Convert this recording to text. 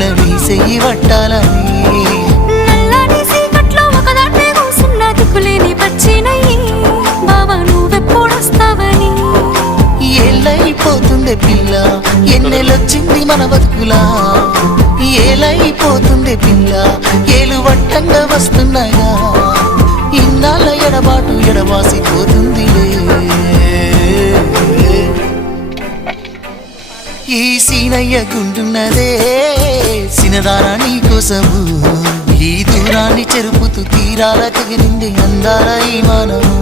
పిల్ల వీసెయ్యి వట్టాలని నల్లని సీకట్లో ఒకదాన్నే కూసున్న దిక్కులేని పచ్చినయ్యి బావా నువ్వెప్పుడొస్తావని ఏళ్ళైపోతుండే పిల్ల ఎన్నెలొచ్చింది మన బతుకులా ఏలైపోతుండే పిల్ల ఏలు వట్టంగా వస్తున్నాగా ఇన్నాళ్ళ ఎడబాటు ఎడవాసిపోతుందిలే ఈ సీనయ్య గుండున్నదే సినదారా నీ కోసము ఈ దూరాన్ని చెరుపుతూ తీరాల తెగిరింది అందాల ఈ మానవు